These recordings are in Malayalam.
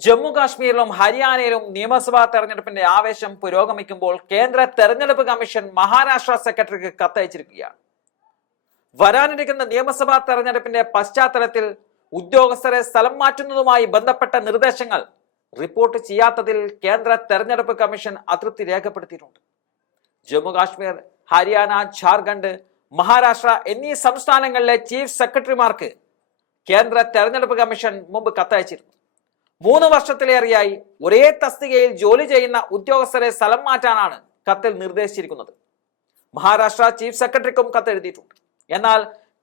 ജമ്മു കാശ്മീരിലും ഹരിയാനയിലും നിയമസഭാ തെരഞ്ഞെടുപ്പിന്റെ ആവേശം പുരോഗമിക്കുമ്പോൾ കേന്ദ്ര തെരഞ്ഞെടുപ്പ് കമ്മീഷൻ മഹാരാഷ്ട്ര സെക്രട്ടറിക്ക് കത്തയച്ചിരിക്കുകയാണ്. വരാനിരിക്കുന്ന നിയമസഭാ തെരഞ്ഞെടുപ്പിന്റെ പശ്ചാത്തലത്തിൽ ഉദ്യോഗസ്ഥരെ സ്ഥലം മാറ്റുന്നതുമായി ബന്ധപ്പെട്ട നിർദ്ദേശങ്ങൾ റിപ്പോർട്ട് ചെയ്യാത്തതിൽ കേന്ദ്ര തെരഞ്ഞെടുപ്പ് കമ്മീഷൻ അതൃപ്തി രേഖപ്പെടുത്തിയിട്ടുണ്ട്. ജമ്മു കാശ്മീർ, ഹരിയാന, ജാർഖണ്ഡ്, മഹാരാഷ്ട്ര എന്നീ സംസ്ഥാനങ്ങളിലെ ചീഫ് സെക്രട്ടറിമാർക്ക് കേന്ദ്ര തെരഞ്ഞെടുപ്പ് കമ്മീഷൻ മുമ്പ് കത്തയച്ചിരുന്നു. 3 വർഷത്തിലേറെയായി ഒരേ തസ്തികയിൽ ജോലി ചെയ്യുന്ന ഉദ്യോഗസ്ഥരെ സ്ഥലം മാറ്റാനാണ് കത്തിൽ നിർദ്ദേശിച്ചിരിക്കുന്നത്. മഹാരാഷ്ട്ര ചീഫ് സെക്രട്ടറിക്കും കത്തെഴുതിയിട്ടുണ്ട്. എന്നാൽ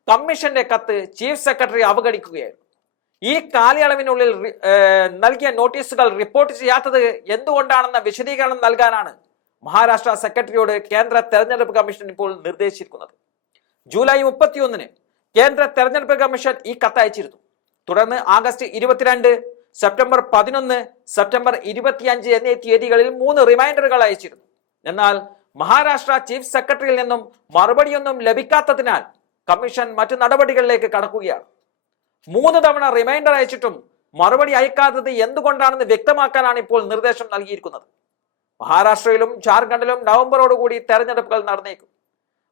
കമ്മീഷന്റെ കത്ത് ചീഫ് സെക്രട്ടറി അവഗണിക്കുകയായിരുന്നു. ഈ കാലയളവിനുള്ളിൽ നൽകിയ നോട്ടീസുകൾ റിപ്പോർട്ട് ചെയ്യാത്തത് എന്തുകൊണ്ടാണെന്ന വിശദീകരണം നൽകാനാണ് മഹാരാഷ്ട്ര സെക്രട്ടറിയോട് കേന്ദ്ര തെരഞ്ഞെടുപ്പ് കമ്മീഷൻ ഇപ്പോൾ നിർദ്ദേശിച്ചിരിക്കുന്നത്. ജൂലൈ 31-ന് കേന്ദ്ര തെരഞ്ഞെടുപ്പ് കമ്മീഷൻ ഈ കത്ത് അയച്ചിരുന്നു. തുടർന്ന് ആഗസ്റ്റ് 22, സെപ്റ്റംബർ 11, സെപ്റ്റംബർ 25 എന്നീ തീയതികളിൽ 3 റിമൈൻഡറുകൾ അയച്ചിരുന്നു. എന്നാൽ മഹാരാഷ്ട്ര ചീഫ് സെക്രട്ടറിയിൽ നിന്നും മറുപടിയൊന്നും ലഭിക്കാത്തതിനാൽ കമ്മീഷൻ മറ്റു നടപടികളിലേക്ക് കടക്കുകയാണ്. 3 തവണ റിമൈൻഡർ അയച്ചിട്ടും മറുപടി അയക്കാത്തത് എന്തുകൊണ്ടാണെന്ന് വ്യക്തമാക്കാനാണ് ഇപ്പോൾ നിർദ്ദേശം നൽകിയിരിക്കുന്നത്. മഹാരാഷ്ട്രയിലും ജാർഖണ്ഡിലും നവംബറോടുകൂടി തെരഞ്ഞെടുപ്പുകൾ നടന്നേക്കും.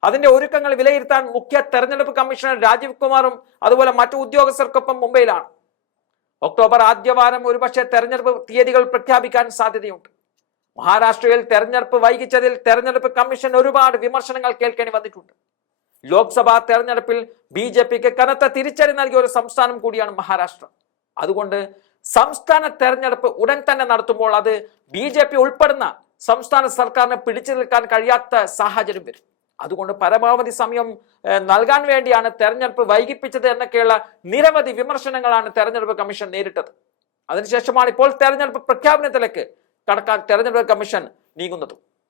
അതിന്റെ ഒരുക്കങ്ങൾ വിലയിരുത്താൻ മുഖ്യ തെരഞ്ഞെടുപ്പ് കമ്മീഷണർ രാജീവ് കുമാറും അതുപോലെ മറ്റു ഉദ്യോഗസ്ഥർക്കൊപ്പം മുംബൈയിലാണ്. ഒക്ടോബർ ആദ്യവാരം ഒരുപക്ഷെ തെരഞ്ഞെടുപ്പ് തീയതികൾ പ്രഖ്യാപിക്കാൻ സാധ്യതയുണ്ട്. മഹാരാഷ്ട്രയിൽ തെരഞ്ഞെടുപ്പ് വൈകിച്ചതിൽ തെരഞ്ഞെടുപ്പ് കമ്മീഷൻ ഒരുപാട് വിമർശനങ്ങൾ കേൾക്കേണ്ടി വന്നിട്ടുണ്ട്. ലോക്സഭാ തെരഞ്ഞെടുപ്പിൽ BJPക്ക് കനത്ത തിരിച്ചടി നൽകിയ ഒരു സംസ്ഥാനം കൂടിയാണ് മഹാരാഷ്ട്ര. അതുകൊണ്ട് സംസ്ഥാന തെരഞ്ഞെടുപ്പ് ഉടൻ തന്നെ നടത്തുമ്പോൾ അത് BJP ഉൾപ്പെടുന്ന സംസ്ഥാന സർക്കാരിന് പിടിച്ചു നിൽക്കാൻ കഴിയാത്ത സാഹചര്യം വരും. അതുകൊണ്ട് പരമാവധി സമയം നൽകാൻ വേണ്ടിയാണ് തെരഞ്ഞെടുപ്പ് വൈകിപ്പിച്ചത് എന്നൊക്കെയുള്ള നിരവധി വിമർശനങ്ങളാണ് തെരഞ്ഞെടുപ്പ് കമ്മീഷൻ നേരിട്ടത്. അതിനുശേഷമാണ് ഇപ്പോൾ തെരഞ്ഞെടുപ്പ് പ്രഖ്യാപനത്തിലേക്ക് കടക്കാൻ തെരഞ്ഞെടുപ്പ് കമ്മീഷൻ നീങ്ങുന്നത്.